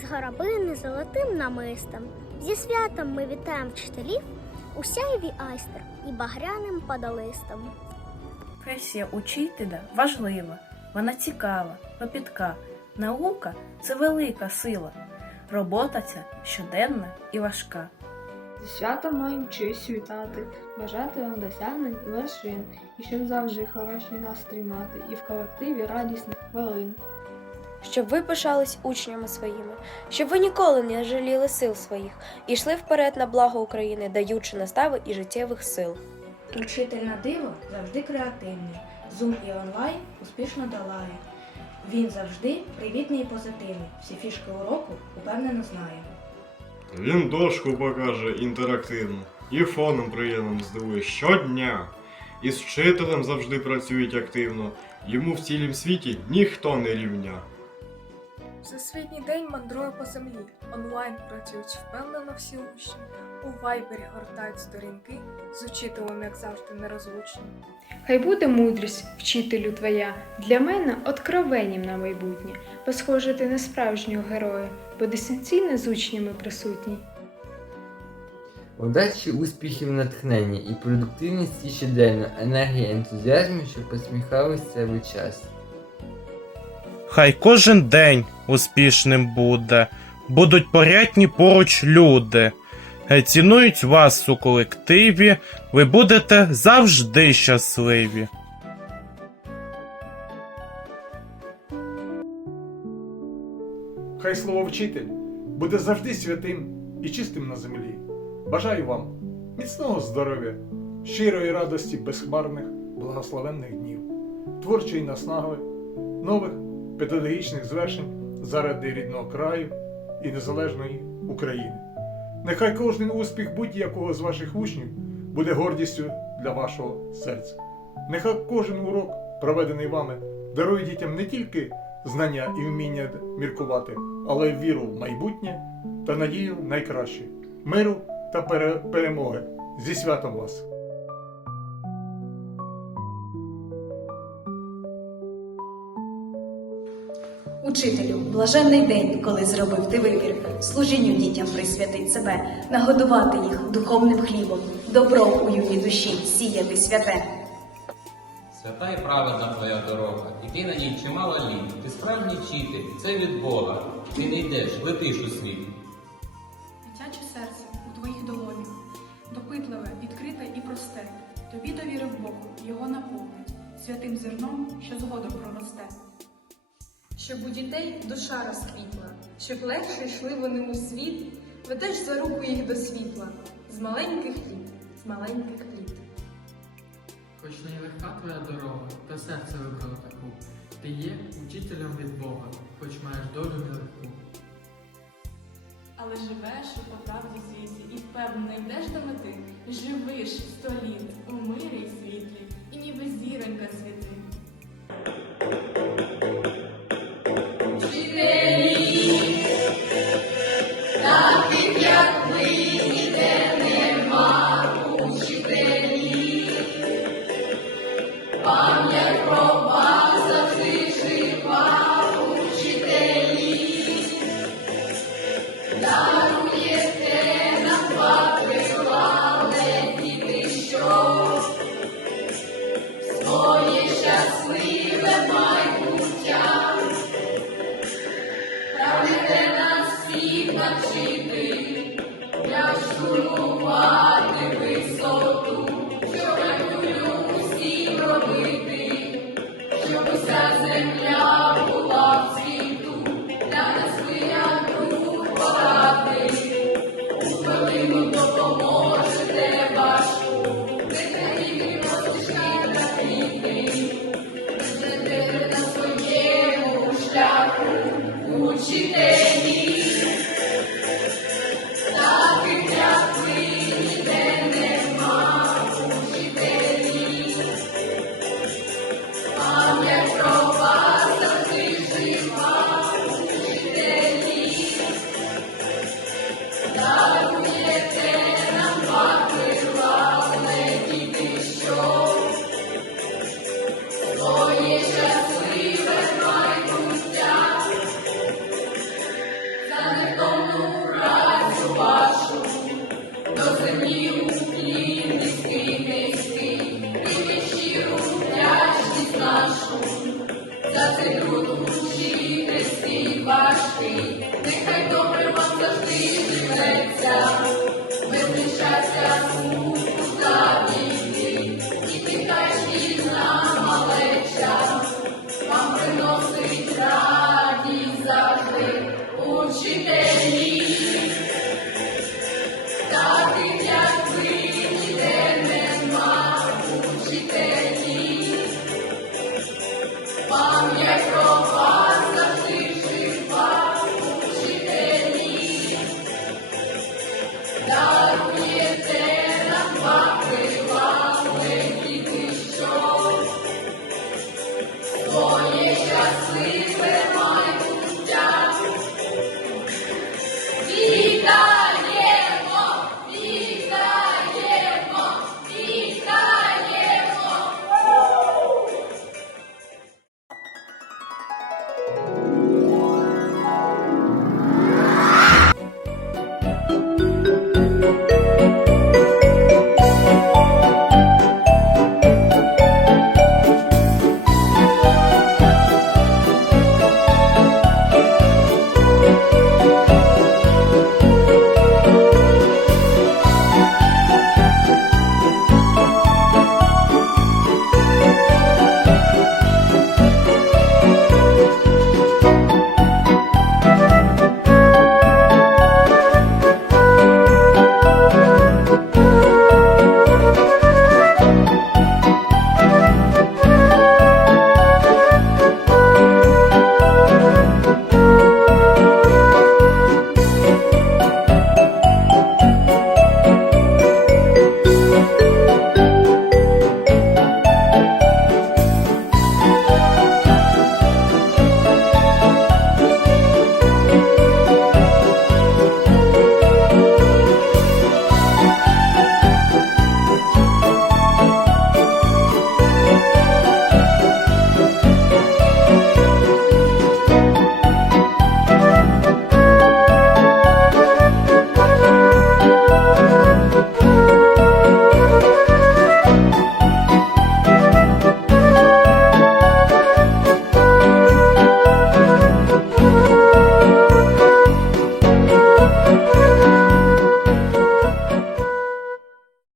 із горобини золотим намистом. Зі святом ми вітаємо вчителів у сяйві айстер і багряним падалистом. Професія учителя важлива, вона цікава, копітка. Наука це велика сила. Робота ця щоденна і важка. Зі святом маємо честь вітати, бажати вам досягнень і вершин, і щоб завжди хороший настрій мати, і в колективі радісних хвилин. Щоб ви пишались учнями своїми, щоб ви ніколи не жаліли сил своїх і йшли вперед на благо України, даючи настави і життєвих сил. Учитель на диво завжди креативний. Zoom і онлайн успішно долає. Він завжди привітний і позитивний. Всі фішки уроку упевнено знає. Він дошку покаже інтерактивно і фоном приємним здивує щодня. І з вчителем завжди працюють активно. Йому в цілім світі ніхто не рівня. Всесвітній день мандрує по землі. Онлайн працюють впевнено всі учні. У вайбері гортають сторінки з учителем, як завжди, нерозлучні. Хай буде мудрість, вчителю твоя, для мене откровенням на майбутнє, бо схоже ти на справжнього героя, бо дистанційно з учнями присутній. Удачі, успіхів, натхнення і продуктивності щоденно, енергії, ентузіазму, щоб посміхалися час. Хай кожен день успішним буде, будуть порядні поруч люди. Е, Цінують вас у колективі, ви будете завжди щасливі. Хай слово вчитель буде завжди святим і чистим на землі. Бажаю вам міцного здоров'я, щирої радості безхмарних, благословенних днів, творчої наснаги, нових педагогічних звершень заради рідного краю і незалежної України. Нехай кожен успіх будь-якого з ваших учнів буде гордістю для вашого серця. Нехай кожен урок, проведений вами, дарує дітям не тільки знання і вміння міркувати, але й віру в майбутнє та надію найкраще, миру та перемоги. Зі святом вас! Учителю, блаженний день, коли зробив ти вибір, служінню дітям присвятить себе, нагодувати їх духовним хлібом, добро у юній душі сіяти святе. Свята і праведна твоя дорога, іти на ній чимало літ. Ти справжній вчитель, це від Бога. Ти не йдеш, летиш у світ. Дитяче серце у твоїх долонях, допитливе, відкрите і просте. Тобі довірив Богу, його наповнить святим зерном, що згодом проросте. Щоб у дітей душа розквітла, щоб легше йшли вони у світ, ведеш за руку їх до світла, з маленьких літ, з маленьких літ. Хоч нелегка твоя дорога, та серце вибрало таку. Ти є учителем від Бога, хоч маєш долю нелегку. Але живеш у правді світі і впевнено йдеш до мети. Живиш сто літ у мирі й світлі, і ніби зіронька світи. Thank you. Нехай добре вам завжди живеться, без нещастя